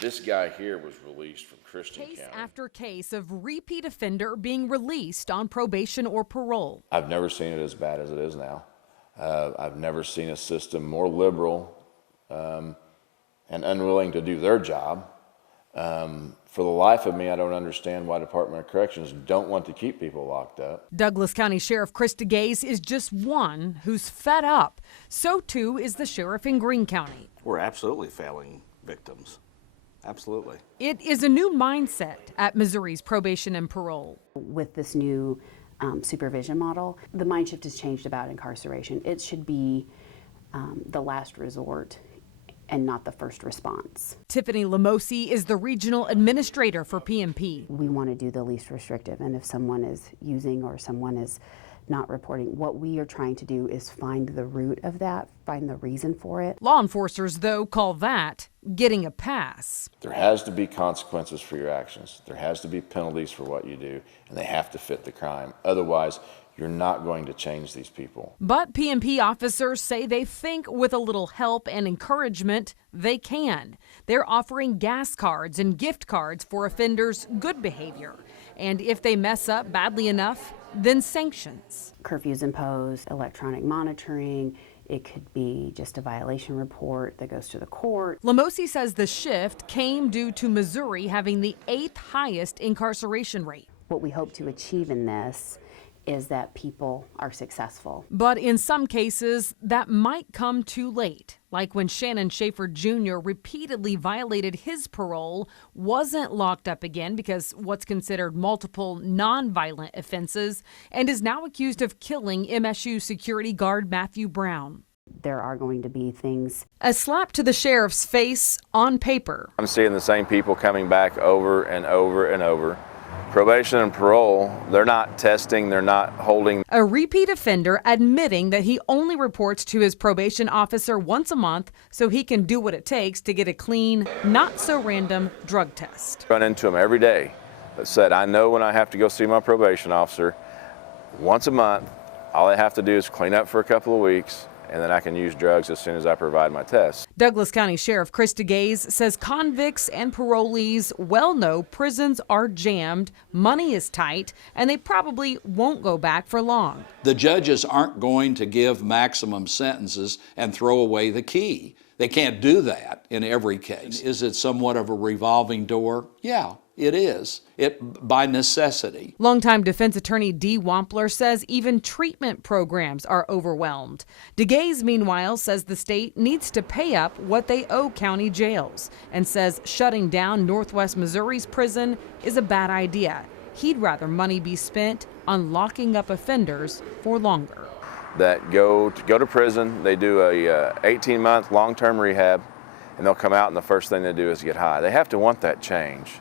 This guy here was released from Christian Case County. after case of repeat offender being released on probation or parole. I've never seen it as bad as it is now. I've never seen a system more liberal and unwilling to do their job. For the life of me, I don't understand why Department of Corrections don't want to keep people locked up. Douglas County Sheriff Chris DeGaze is just one who's fed up. So too is the sheriff in Greene County. We're absolutely failing victims. Absolutely. It is a new mindset at Missouri's probation and parole. With this new supervision model, the mind shift has changed about incarceration. It should be the last resort and not the first response. Tiffany Lamosi is the regional administrator for PMP. We want to do the least restrictive, and if someone is using or someone is not reporting, what we are trying to do is find the root of that, find the reason for it. Law enforcers, though, call that getting a pass. There has to be consequences for your actions. There has to be penalties for what you do, and they have to fit the crime. Otherwise, you're not going to change these people. But PMP officers say they think with a little help and encouragement, they can. They're offering gas cards and gift cards for offenders' good behavior. And if they mess up badly enough, then sanctions. Curfews imposed, electronic monitoring. It could be just a violation report that goes to the court. Lamosi says the shift came due to Missouri having the 8th highest incarceration rate. What we hope to achieve in this is that people are successful. But in some cases, that might come too late, like when Shannon Schaefer Jr. repeatedly violated his parole, wasn't locked up again because what's considered multiple nonviolent offenses, and is now accused of killing MSU security guard Matthew Brown. There are going to be things. A slap to the sheriff's face on paper. I'm seeing the same people coming back over and over and over. Probation and parole, they're not testing, they're not holding. A repeat offender admitting that he only reports to his probation officer once a month so he can do what it takes to get a clean, not so random drug test. Run into them every day that said, I know when I have to go see my probation officer once a month, all I have to do is clean up for a couple of weeks, and then I can use drugs as soon as I provide my test. Douglas County Sheriff Chris DeGaze says convicts and parolees well know prisons are jammed, money is tight, and they probably won't go back for long. The judges aren't going to give maximum sentences and throw away the key. They can't do that in every case. Is it somewhat of a revolving door? Yeah. It is, by necessity. Longtime defense attorney Dee Wampler says even treatment programs are overwhelmed. DeGaze, meanwhile, says the state needs to pay up what they owe county jails and says shutting down Northwest Missouri's prison is a bad idea. He'd rather money be spent on locking up offenders for longer. That go to prison, they do a 18-month long-term rehab, and they'll come out and the first thing they do is get high. They have to want that change.